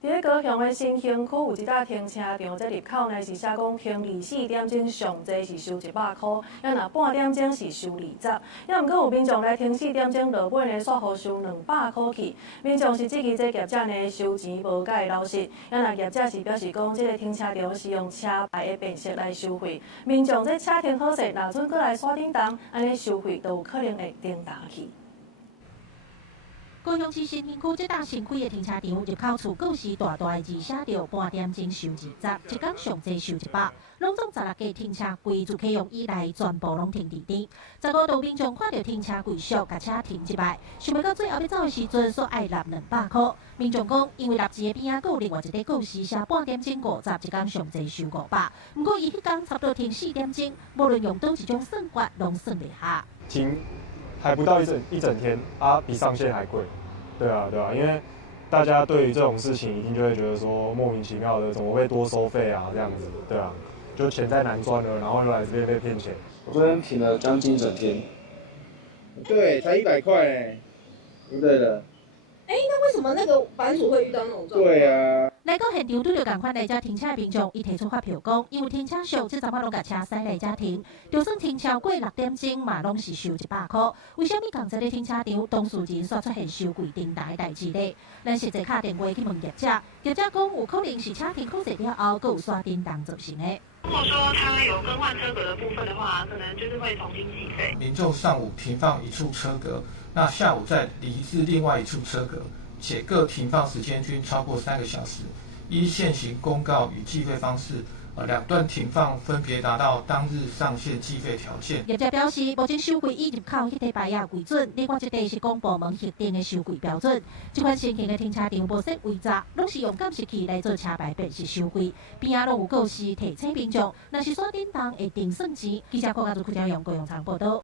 伫高雄的新兴区有一搭停车场，这入口呢是写讲停24点钟上济是收100块，要若半点钟是收20。要毋过有民众来停4点钟落尾呢，煞好收200块去。民众是质疑这业者呢收钱无甲伊老实，要若业者是表示讲，这个停车场是用车牌的辨识来收费。民众这车停好势，若准过来刷叮当，安尼收费都有可能会颠打去。 高雄市新兴区这搭新开的停车场入口处，告示大的字写着半点钟收20，一天上济收100。拢总16架停车柜自启用以来，全部拢停伫顶。15度民众看到停车柜俗，甲车停一摆，想要到最后要走的时阵，所爱纳200块。民众讲，因为纳字的边仔，有另外一个告示写半点钟50，一天上济收500。不过伊迄天差不多停4点钟，无论用倒一种算法，拢算袂下。停还不到一整天啊，比上线还贵。 对啊，因为大家对于这种事情一定就会觉得说莫名其妙的，怎么会多收费啊？这样子，对啊，就钱太难赚了，然后又来这边被骗钱。我昨天停了将近1整天，对，才100块呢，不对的。那为什么那个版主会遇到那种状况？对啊。 来到现场，拄着共款来遮停车的民众，伊提出发票讲，因为停车俗，这阵仔拢甲车驶来遮停，就算停超过6点钟嘛，拢是收100块。为什么共这个停车场当事人煞出现收贵叮当的代志呢？咱实际打电话去问业者，业者讲有可能是车停好势了后，佫有刷叮当造成的。如果说它有更换车格的部分的话，可能就是会重新计费。民众上午停放一处车格，那下午再移至另外一处车格。 且各停放时间均超过3个小时，依现行公告与计费方式，2段停放分别达到当日上限计费条件。业者表示，目前收费以入口迄块牌仔为准，另外一块是公部门核定的收费标准。这款新型的停车场无设违则，拢是用监视器来做车牌辨识收费，边仔拢有告示提醒民众，若是刷叮当会定算钱。记者郭家做区长杨国勇长报道。